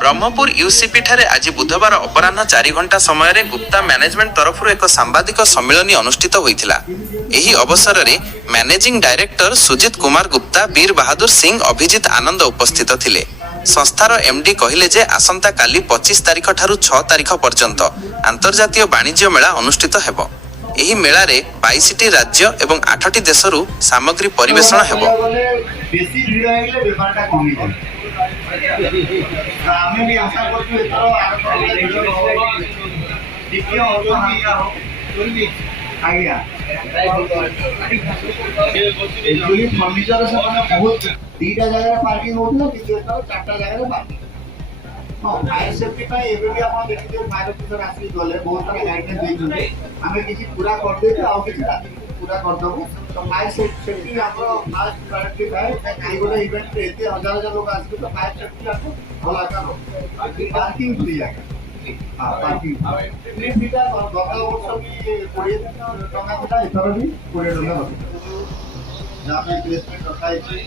Brahmapur UCP ठारे आज बुधवार अपराह्न 4 घंटा समय गुप्ता मैनेजमेंट तरफ एक सांबादिक सम्मेलन अनुष्ठित होता। एही अवसर में मैनेजिंग डायरेक्टर सुजित कुमार गुप्ता, वीर बहादुर सिंह, अभिजित आनंद उपस्थित थिले। संस्थार एमडी कहिले जे आसंता काली 25 तारिख ठारू 6 तारिख पर्यंत अंतर्जातीय वाणिज्य मेला अनुष्ठित हेबो। एही मेला रे 22टी राज्य एवं 8टी देशरू सामग्री परिवेषण हेबो। बेसी भीड़ आइले बेपारटा कमी जाय। आमे भी आशा करछु एथरो आरो देखियो हो हांगा हो बोलबी आज्ञा एक्चुअली फर्नीचर से माने बहुत दीटा जगह पार्किंग होतला कि एथरो चारटा जगह पार्किंग। हां, फायर सेफ्टी का एबे भी आपण देखियो फायर ऑफिसर आसी गले बहुत सारा गाइडलाइन देइछन्ते। आमे किछि पूरा कर देते आ किछि राती पूरा कर दबो। तो फायर सेफ्टी हमरो फास्ट प्रायोरिटी है। एगोले इवेंट रे एते हजार हजार लोग आसी तो फायर सेफ्टी आपको भला करो। पार्किंग फ्री है। हां, पार्किंग फ्री बिटा गता वर्ष भी 20 टका था, एथरो भी 20 टका होता। जहां पे प्लेसमेंट रखाई छै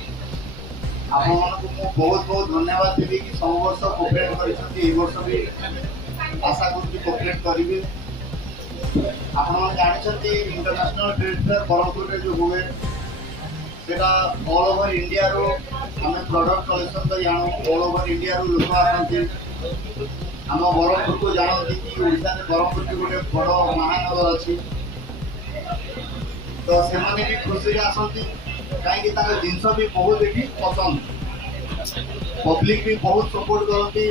आपण को बहुत बहुत धन्यवाद देबी कि सब वर्ष कोऑपरेट करिसथि। ए वर्ष भी आशा करछि कोऑपरेट करिवे। आपण मन जानिसथि इंटरनेशनल ट्रेड फेयर बरहमपुर रे जो हुए सेटा ऑल ओवर इंडिया रो हमें प्रोडक्ट कलेक्शन कर जानो। ऑल ओवर इंडिया रो लोक आसथि। हम बरहमपुर को जानथि कि ओडिसा रे बरहमपुर के गोटे बड़ महानगर अछि। तो से माने भी खुशी आसथि काहे तार जिनस भी बहुत देखी पसंद। पब्लिक भी बहुत सपोर्ट करती,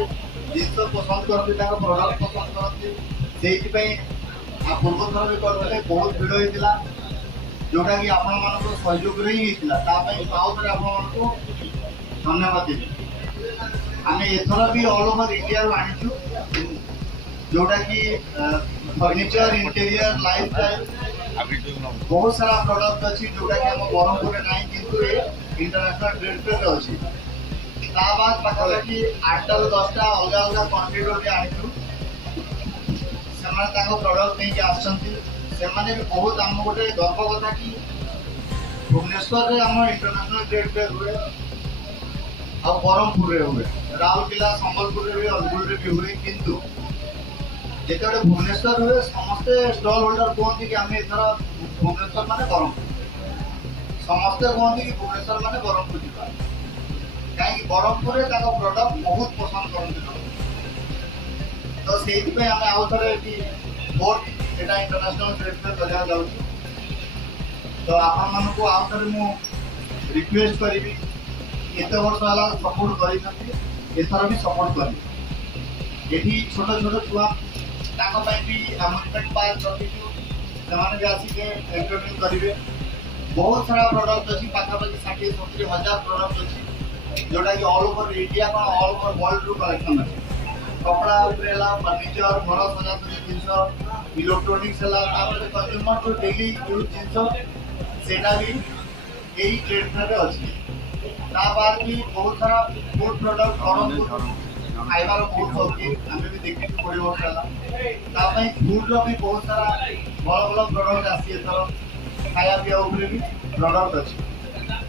जिनस पसंद करती, प्रोडक्ट पसंद करती। से पूर्व थर भी करते बहुत भिड़ होता जोटा कि आपण मान सहयोग ही होता। आउ थे आपको धन्यवाद देवी। आम एथर भी ऑल ओवर इंडिया आनीचु जोटा कि फर्निचर, इंटेरियर, लाइफ स्टाइल बहुत सारा प्रोडक्ट अच्छी जोटा कि हम बरहमपुर ना किंतु इंटरनेशनल ट्रेड फेयर अच्छी। बाद पाखापाखि 8टा 10टा अलग अलग कंट्री भी आनीचु। प्रोडक्ट नहीं आसने भी बहुत आम गोटे गर्व कथा कि भुवनेश्वर में आम इंटरनेशनल ट्रेड फेयर हुए और बरहमपुर में हुए, राउरकेला, संबलपुर में, अनुगुल में भी हुए। किंतु जिते भुवनेश्वर हुए समस्ते स्टॉल होल्डर कहते कि आम एथर भुवनेश्वर माने बरहमपुर। समस्ते कहते कि भुवनेश्वर माने बरहमपुर जा कहीं बरहमपुर में प्रोडक्ट बहुत पसंद करते। तो से आम आउ थे फोर्थ एटा इंटरनेशनल ट्रेड फेयर करने जाऊँ। तो आपण को आउ थे मुझे रिक्वेस्ट करी एत वर्ष है सपोर्ट कर भी सपोर्ट करी। ये छोट छोट छुआ भी अम्यूजमेंट पार्क रखीचु, से आसिक एंटरटेन करेंगे। बहुत सारा प्रोडक्ट अच्छी पाखापाखि 60-70 हजार प्रोडक्ट अच्छी जोटा कि all over India all over world रू कलेक्शन अच्छे। कपड़ा फर्निचर, घर सजासजी जिनस, इलेक्ट्रोनिक्स कंज्यूमर जो डेली यूज जिनस सेटा भी यही ट्रेड फेयर अच्छी। बाद भी बहुत सारा फूड प्रोडक्ट बरहमपुर खाइबार बहुत शौकीन आम भी देखी 20 वर्ष है। फूड भी बहुत सारा भल भल प्रोडक्ट आसी खाया पीवा भी प्रोडक्ट अच्छी।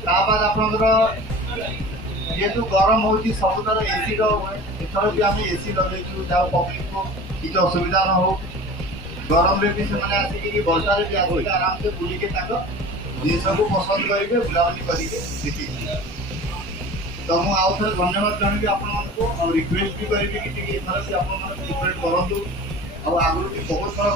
बाद आप जेहेतु गरम हो सबुतर एसी एथर भी आम एसी लगे जहाँ पब्लिक को किसी असुविधा न हो। गरम रे भी से आसिक वर्षा भी आसिक आराम से बुलिके जिनस को पसंद करेंगे, बुलाबुली करेंगे। तो मुझे आउ थे धन्यवाद जन आपको और रिक्वेस्ट भी करी कि एथर भी आप करूँ। आगुरी बहुत सारा